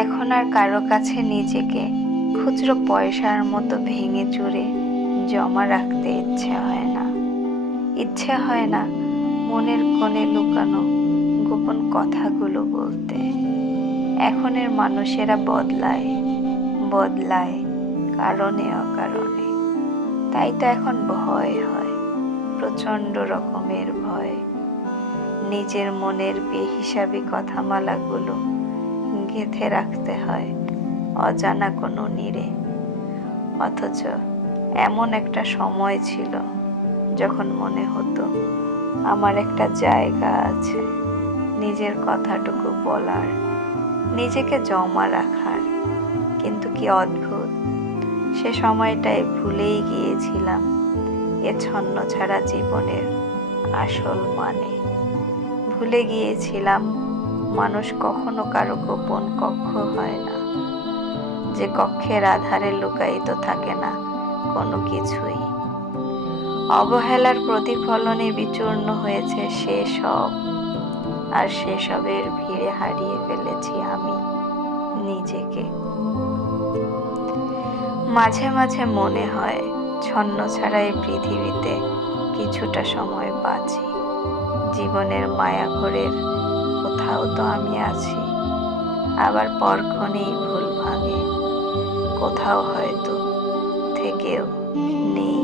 এখন আর কারো কাছে নিজেকে খুচরো পয়সার মতো ভেঙে চুরে জমা রাখতে ইচ্ছে হয় না মনের কোণে লুকানো গোপন কথাগুলো বলতে। এখনের মানুষেরা বদলায় কারণে অকারণে। তাই তো এখন ভয় হয়, প্রচন্ড রকমের ভয়। নিজের মনের বেহিসাবি কথামালাগুলো গেঁথে রাখতে হয় অজানা কোনো নীড়ে। অথচ এমন একটা সময় ছিল যখন মনে হতো আমার একটা জায়গা আছে, নিজের কথাটুকু বলার, নিজেকে জমা রাখার। কিন্তু কি অদ্ভুত, সে সময়টায় ভুলেই গিয়েছিলাম এ ছন্ন ছাড়া জীবনের আসল মানে। ভুলে গিয়েছিলাম মানুষ কখনো কারো গোপন কক্ষ হয় না, যে কক্ষের আধারে লুকায়িত থাকে না কোনো কিছুই। অবহেলার প্রতিফলনে বিচূর্ণ হয়েছে সেসব, আর সেসবের ভিড়ে হারিয়ে ফেলেছি আমি নিজেকে। মাঝে মাঝে মনে হয় ছন্ন ছাড়া এই পৃথিবীতে কিছুটা সময় বাঁচি। জীবনের মায়াঘরের কোথাও তো আমি আছি, আবার পরক্ষণেই ভুল ভাঙে, কোথাও হয়তো থেকেও নেই।